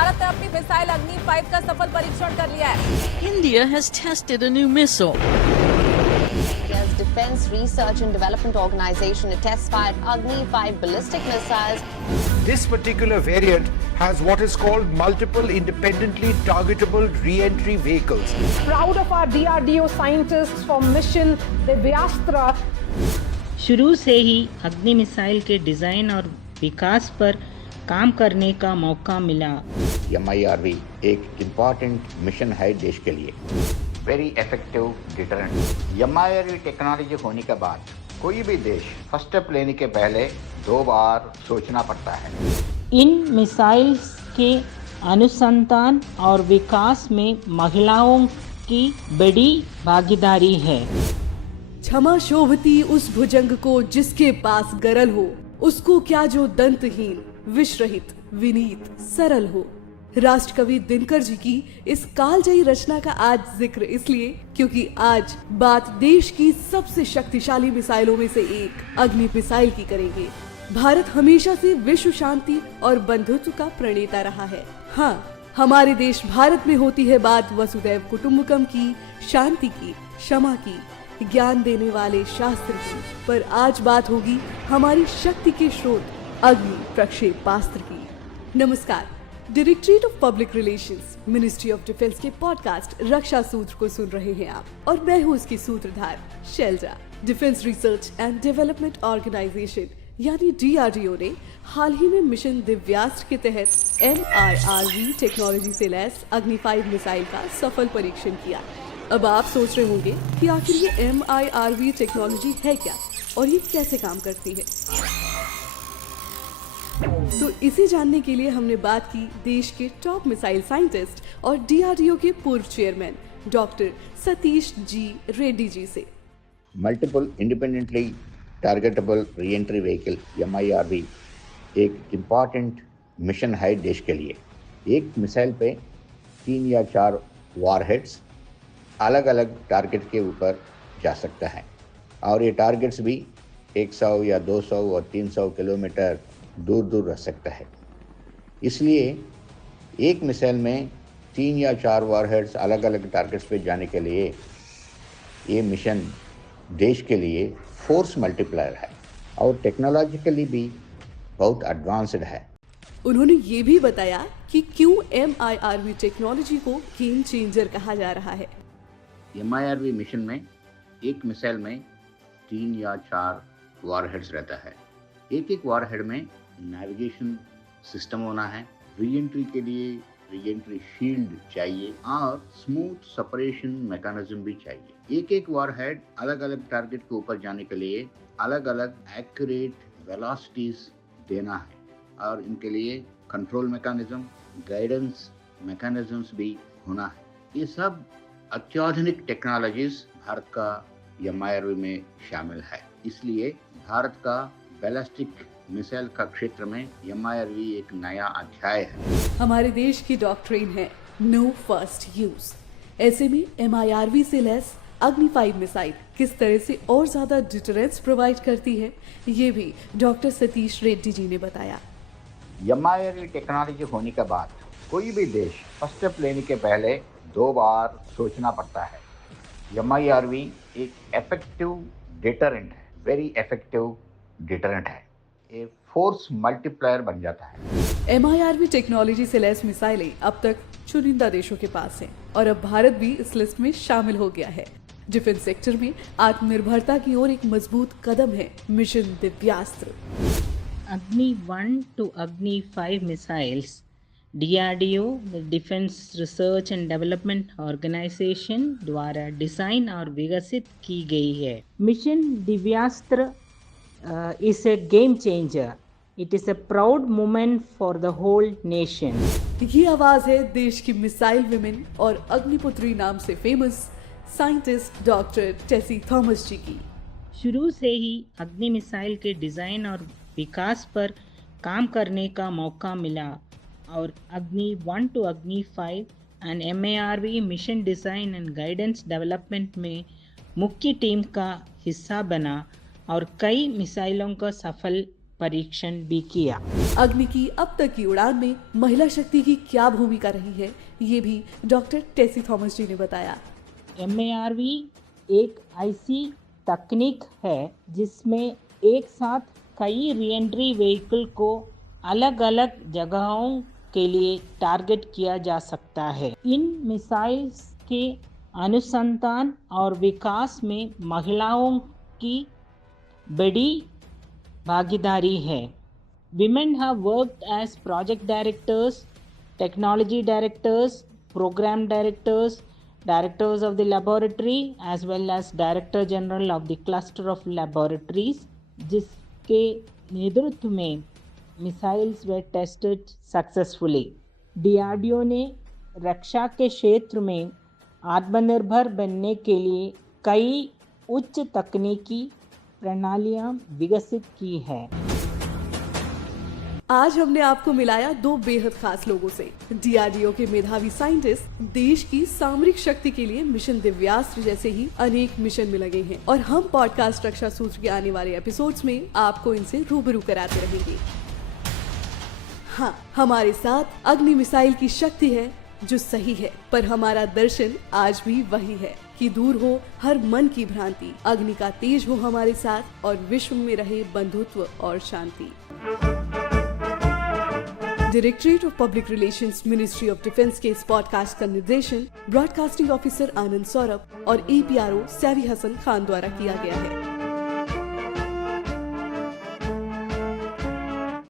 भारत ने अपनी मिसाइल अग्नि 5 का सफल परीक्षण कर लिया है। India has tested a new missile. India's Defence Research and Development Organization test-fired Agni 5 ballistic missiles. This particular variant has what is called multiple independently targetable re-entry vehicles. Proud of our DRDO scientists from mission Divyastra. शुरू से ही अग्नि missile के design और विकास पर काम करने का मौका मिला। MIRV एक इम्पॉर्टेंट मिशन है देश के लिए, very effective deterrent. MIRV technology होने के बाद कोई भी देश फर्स्ट स्टेप लेने के पहले 2 बार सोचना पड़ता है। इन मिसाइल्स के अनुसंधान और विकास में महिलाओं की बड़ी भागीदारी है। क्षमा शोभती उस भुजंग को जिसके पास गरल हो, उसको क्या जो दंतहीन विष रहित विनीत सरल हो। राष्ट्र कवि दिनकर जी की इस कालजयी रचना का आज जिक्र इसलिए क्योंकि आज बात देश की सबसे शक्तिशाली मिसाइलों में से एक अग्नि मिसाइल की करेंगे। भारत हमेशा से विश्व शांति और बंधुत्व का प्रणेता रहा है। हाँ, हमारे देश भारत में होती है बात वसुदैव कुटुंबकम की, शांति की, क्षमा की, ज्ञान देने वाले शास्त्र की, पर आज बात होगी हमारी शक्ति के स्रोत अग्नि प्रक्षेपास्त्र की। नमस्कार, directorate of public relations, ministry of defence के पॉडकास्ट रक्षा सूत्र को सुन रहे हैं आप, और मैं हूँ उसकी सूत्रधार Shailaja. Defence research and development organisation यानी DRDO ने हाल ही में मिशन दिव्यास्त्र के तहत MIRV टेक्नोलॉजी से लैस अग्नि 5 मिसाइल का सफल परीक्षण किया। अब आप सोच रहे होंगे कि आखिर ये MIRV टेक्नोलॉजी है क्या और ये कैसे काम करती है। तो इसे जानने के लिए हमने बात की देश के टॉप मिसाइल साइंटिस्ट और DRDO के पूर्व चेयरमैन डॉक्टर सतीश जी रेड्डी जी से। Multiple independently targetable re-entry vehicle MIRV एक इम्पॉर्टेंट मिशन है देश के लिए। एक मिसाइल पे 3 या 4 वॉरहेड्स अलग अलग टारगेट के ऊपर जा सकता है, और ये टारगेट्स भी 100 या 200 और 300 किलोमीटर दूर दूर रह सकता है। इसलिए एक मिसाइल में 3 या 4 वॉरहेड्स अलग अलग टारगेट्स पे जाने के लिए ये मिशन देश के लिए फोर्स मल्टीप्लायर है और टेक्नोलॉजिकली भी बहुत एडवांस्ड है। उन्होंने ये भी बताया कि क्यों MIRV टेक्नोलॉजी को गेम चेंजर कहा जा रहा है। MIRV मिशन में एक मिसाइल में 3 या 4 वॉरहेड्स रहता है। एक एक वॉरहेड में नेविगेशन सिस्टम होना है, री-एंट्री के लिए री-एंट्री शील्ड चाहिए और स्मूथ सेपरेशन मैकेनिज्म भी चाहिए। एक एक वॉरहेड अलग अलग टारगेट के ऊपर जाने के लिए अलग अलग एक्यूरेट वेलोसिटीज देना है, और इनके लिए कंट्रोल मैकेनिज्म, गाइडेंस मैकेनिज्म्स भी होना है। ये सब अत्याधुनिक टेक्नोलॉजीज भारत का MIRV में शामिल है। इसलिए भारत का बैलिस्टिक मिसाइल का क्षेत्र में MIRV एक नया अध्याय है। हमारे देश की डॉक्ट्रिन है नो फर्स्ट यूज। ऐसे में MIRV से लैस अग्नि 5 मिसाइल किस तरह से और ज्यादा डिटरेंस प्रोवाइड करती है, ये भी डॉक्टर सतीश रेड्डी जी ने बताया। MIRV टेक्नोलॉजी होने के बाद कोई भी देश फर्स्ट स्टेप लेने के पहले 2 बार सोचना पड़ता है। MIRV एक इफेक्टिव डिटरेंट है, वेरी इफेक्टिव डिटरेंट है, ये फोर्स मल्टीप्लायर बन जाता है। MIRV टेक्नोलॉजी से लैस मिसाइलें अब तक चुनिंदा देशों के पास हैं और अब भारत भी इस लिस्ट में शामिल हो गया है। डिफेंस सेक्टर में आत्मनिर्भरता की ओर एक मजबूत कदम है मिशन दिव्यास्त्र। अग्नि 1 to Agni 5 missiles DRDO defence research and development organisation द्वारा डिजाइन और विकसित की गई है। Mission Divyastra is a game changer. It is a proud moment for the whole nation. ये आवाज है देश की मिसाइल विमेन और अग्निपुत्री नाम से famous scientist doctor Tessy Thomas ji की। शुरू से ही अग्नि मिसाइल के डिज़ाइन और विकास पर काम करने का मौका मिला, और अग्नि 1 to Agni 5 and MIRV mission design and guidance development में मुख्य टीम का हिस्सा बना और कई मिसाइलों का सफल परीक्षण भी किया। अग्नि की अब तक की उड़ान में महिला शक्ति की क्या भूमिका रही है, ये भी डॉक्टर टेसी थॉमस जी ने बताया। MARV एक ऐसी तकनीक है जिसमें एक साथ कई रीएंट्री व्हीकल को अलग अलग जगहों के लिए टारगेट किया जा सकता है। इन मिसाइल्स के अनुसंधान और विकास में महिलाओं की बड़ी भागीदारी है। Women have worked as project directors, technology directors, program directors, directors of the laboratory as well as Director General of the Cluster of Laboratories, जिसके नेतृत्व में मिसाइल्स वे टेस्टेड सक्सेसफुली। DRDO ने रक्षा के क्षेत्र में आत्मनिर्भर बनने के लिए कई उच्च तकनीकी प्रणालियां विकसित की है। आज हमने आपको मिलाया दो बेहद खास लोगों से। DRDO के मेधावी साइंटिस्ट देश की सामरिक शक्ति के लिए मिशन दिव्यास्त्र जैसे ही अनेक मिशन में लगे हैं और हम पॉडकास्ट रक्षा सूत्र के आने वाले एपिसोड्स में आपको इनसे रूबरू कराते रहेंगे। हाँ, हमारे साथ अग्नि मिसाइल की शक्ति है जो सही है, पर हमारा दर्शन आज भी वही है कि दूर हो हर मन की भ्रांति, अग्नि का तेज हो हमारे साथ और विश्व में रहे बंधुत्व और शांति। Directorate of public relations, ministry of defence के इस पॉडकास्ट का निर्देशन ब्रॉडकास्टिंग ऑफिसर आनंद सौरभ और APRO सैवी हसन खान द्वारा किया गया है।